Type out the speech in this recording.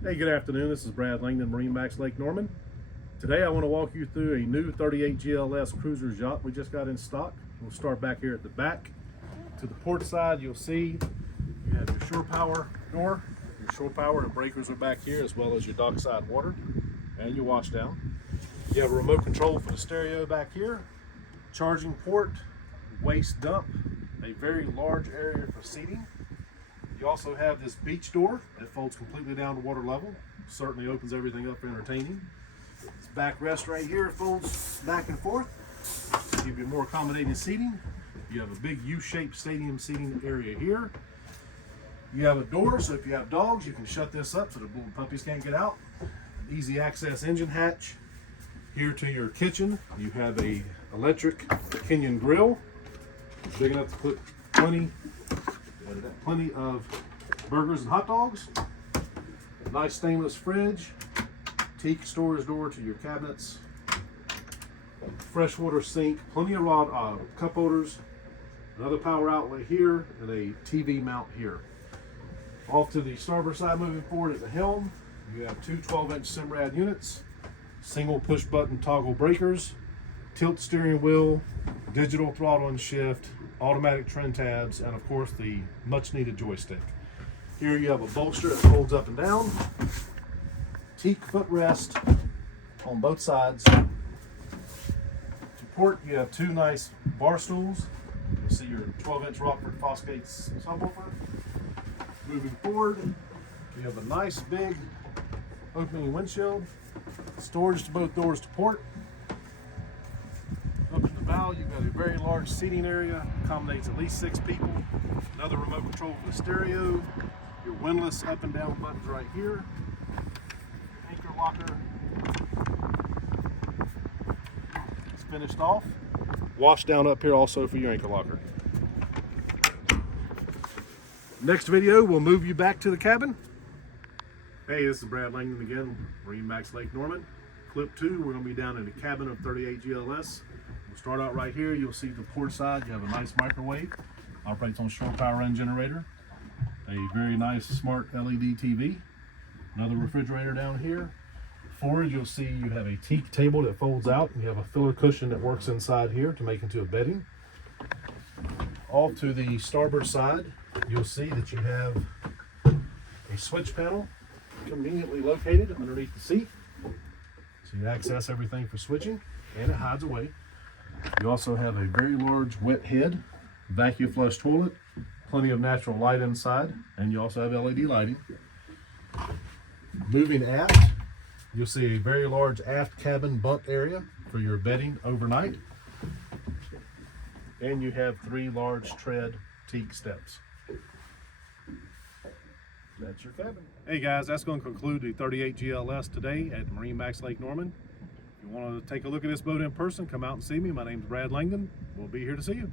Hey, good afternoon. This is Brad Langdon, MarineMax Lake Norman. Today I want to walk you through a new 38 GLS cruiser's yacht we just got in stock. We'll start back here at the back. To the port side, you'll see you have your shore power door. Your shore power and breakers are back here, as well as your dockside water and your wash down. You have a remote control for the stereo back here, charging port, waste dump, a very large area for seating. You also have this beach door that folds completely down to water level. Certainly opens everything up for entertaining. This back rest right here folds back and forth to give you more accommodating seating. You have a big U-shaped stadium seating area here. You have a door, so if you have dogs, you can shut this up so the little puppies can't get out. Easy access engine hatch. Here to your kitchen, you have a electric Kenyan grill, big enough to put plenty of burgers and hot dogs. A nice stainless fridge, teak storage door to your cabinets, freshwater sink, plenty of cup holders, another power outlet here, and a TV mount here. Off to the starboard side moving forward at the helm, you have two 12-inch Simrad units, single push button toggle breakers, tilt steering wheel, digital throttle and shift, automatic trim tabs, and of course the much needed joystick. Here you have a bolster that folds up and down, teak footrest on both sides. To port, you have two nice bar stools. You'll see your 12-inch Rockford Fosgates subwoofer. Moving forward, you have a nice big opening windshield, storage to both doors to port. Up in the bow, you've got a very large seating area, accommodates at least 6 people. Another remote control for the stereo, your windlass up and down buttons right here, anchor locker. It's finished off. Wash down up here also for your anchor locker. Next video, we'll move you back to the cabin. Hey, this is Brad Langdon again, MarineMax Lake Norman. Clip 2, we're going to be down in the cabin of 38 GLS. We'll start out right here. You'll see the port side. You have a nice microwave. Operates on shore power and generator. A very nice smart LED TV. Another refrigerator down here. Forward, you'll see you have a teak table that folds out. You have a filler cushion that works inside here to make into a bedding. Off to the starboard side, you'll see that you have a switch panel conveniently located underneath the seat. So you access everything for switching, and it hides away. You also have a very large wet head, vacuum flush toilet, plenty of natural light inside, and you also have LED lighting. Moving aft, you'll see a very large aft cabin bunk area for your bedding overnight. And you have 3 large tread teak steps. That's your cabin. Hey guys, that's going to conclude the 38 GLS today at MarineMax Lake Norman. If you want to take a look at this boat in person, come out and see me. My name's Brad Langdon. We'll be here to see you.